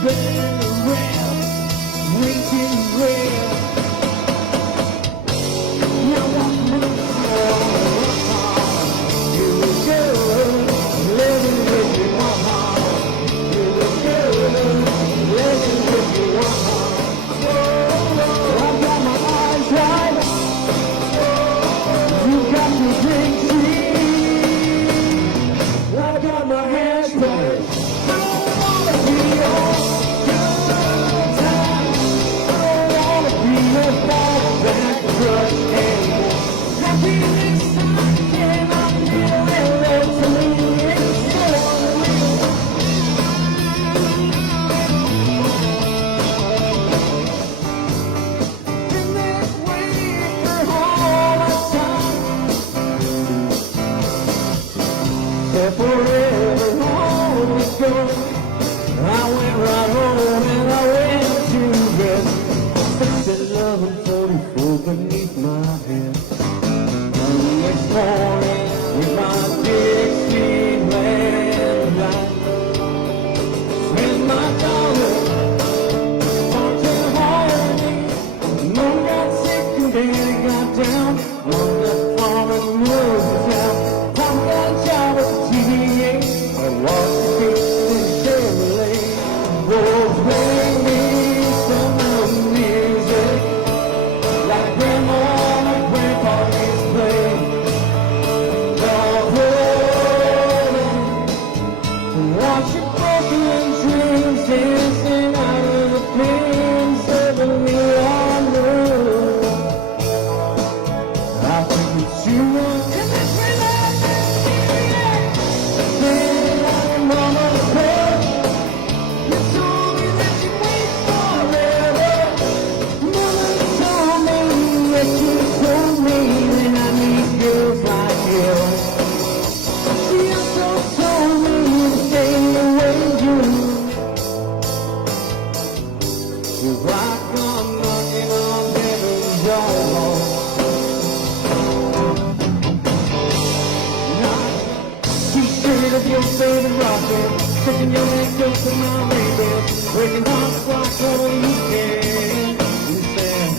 spinning around, waiting around. Now I'm moving on. You look good, living with me, you look good, living with me, I've got my eyes right, you got me crazy. I've got my hands right. I don't wanna be your good time. I don't wanna be your fallback crutch anymore. Happy this time, and I'm feeling mentally insane. Been this way for all the time. And forever on we go. I went right home and I went to bed. At 11:44 beneath my head. And the next morning with my Dixieland light. With my daughter marching home. Mom got sick and Daddy got down. Mom left farm and moved to town. Pop got a job at the TVA. I watched the kids in Chevrolet. Oh, play me some of the music like Grandma and Grandpa used to play. Oh, watch your broken dreams dancing out of the pins of the neon moon. I think it's you want to Mama, you told me that you wait forever. Mama told me that you told me that I need girls like you. She also told me to stay away you. If I come knocking on heaven's door, T-shirt of your favorite rocker, taking your neck to my radio, breaking hearts like all you can. You said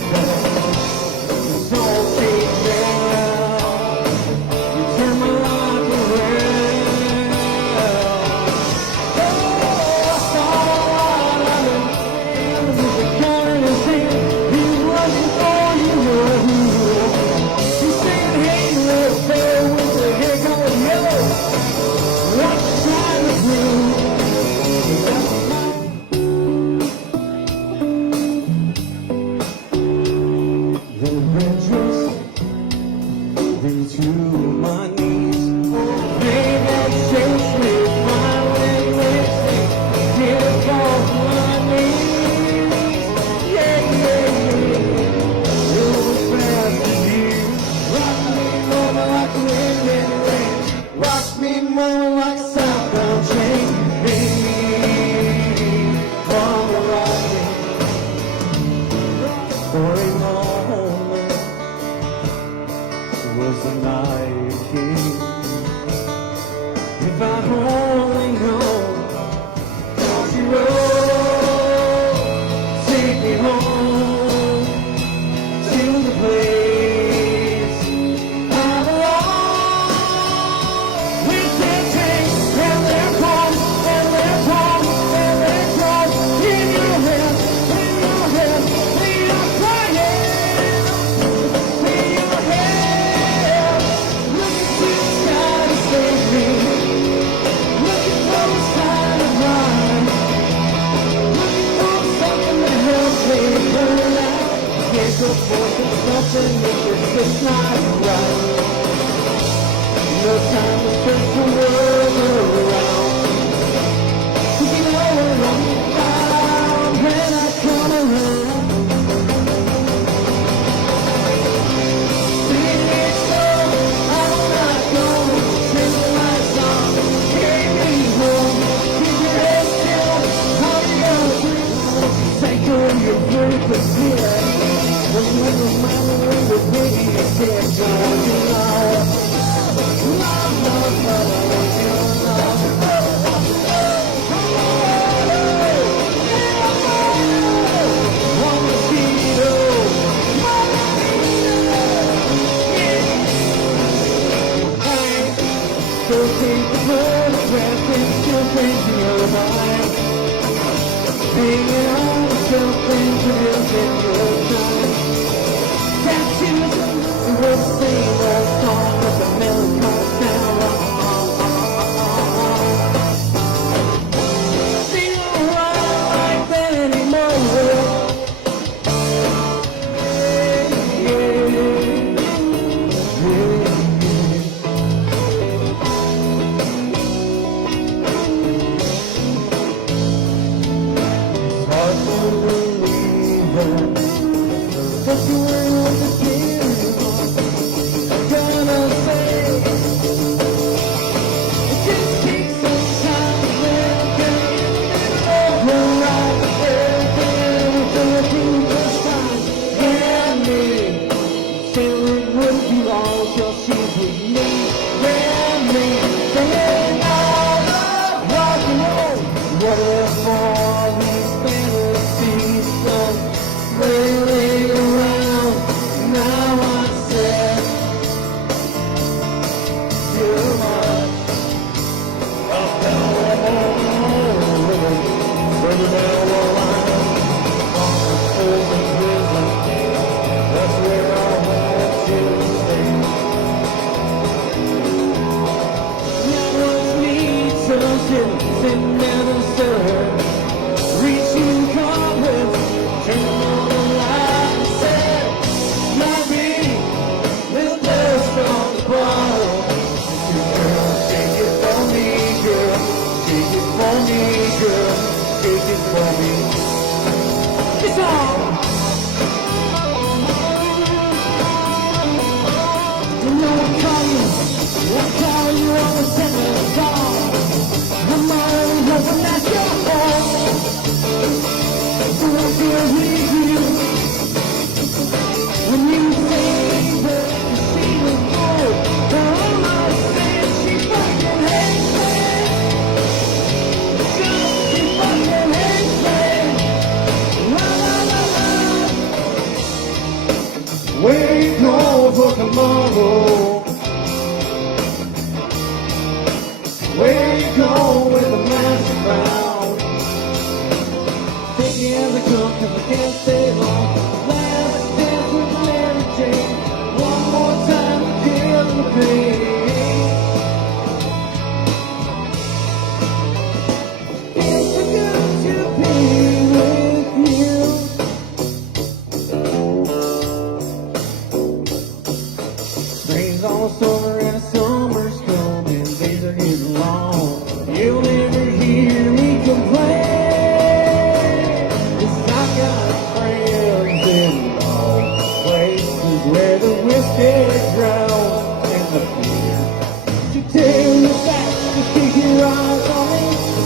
it's all take down. You turn my life around. Oh, I saw what I've been saying. With the gun in his hand, he was rushing for you. He said, hey, little fella, with the hair going yellow. What you trying to do? The red dress into my knees. Baby, shakes me, smiling with me. Did it off my knees? Yeah, yeah, yeah. It was fast as you. Rock me, mama, like wind in the rain. Rock me, mama, like a southbound train. Baby, mama, rock me. For a moment was the night king. If I only know she road, take me home to the place I belong. With their tanks and their pumps and their pumps and their drums in your hand, we are crying. In your hand, look to the sky to save me. still take the photograph and still change your mind. Hanging on to something to in your time. Tattoos and the same old song with the melancholy sound. They don't rhyme like that anymore. But you ain't on the game. I'm gonna say it just takes some time to get over right there with the first time. Yeah, me. Still it wouldn't be long till she's with me. Yeah, me. Saying all of rock and roll. What if all these fantasies come flailing around? Now I said too much. Further down the line, on the frozen prison, that's where I want to stay. Now it's me, something that never served. Reaching comments, turn on the light and said, not me, little dust on the bottle. Girl, shake it for me, girl. Shake it for me, girl. Shake it for me. It's all. You know I'm calling you on the second call. I'm always hoping that you're home. So I feel with you when you say that she was gold. All I said, she fucking hates me. She fucking hates me. La la la la. Wait home for tomorrow. Where you go with the massive round? Take it as it comes, 'cause I can't stay long. Last dance with Mary Jane. One more time to feel the pain. It's so good to be with you. Spring's almost over and summer's coming. Days are getting long. You'll never hear me complain. 'Cause I got friends in all places where the whiskey drowns and the beer. To tell you back, to keep your eyes on me.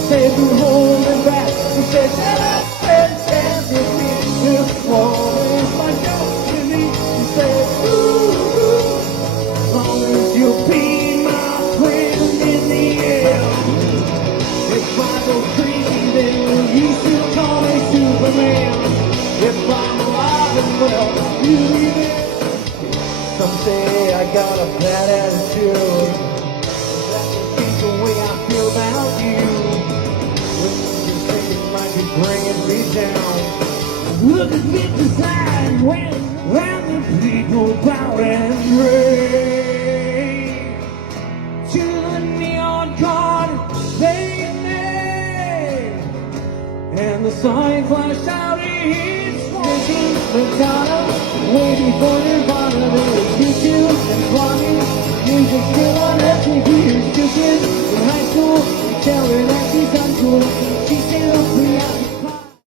Say through holding back. You said, shut up and stand with me. This one is my joke to me. You said, ooh, as long as you'll be my friend in the end. If I go crazy, then will you still call me Superman? If I'm alive and well, you be there. Some say I got a bad attitude. That ain't the way I feel about you. When you think it might be bringing me down. Look at me design when the people bow and pray to the neon god they made, and the sign flashed out its Madonna, waiting for Nirvana. There was you two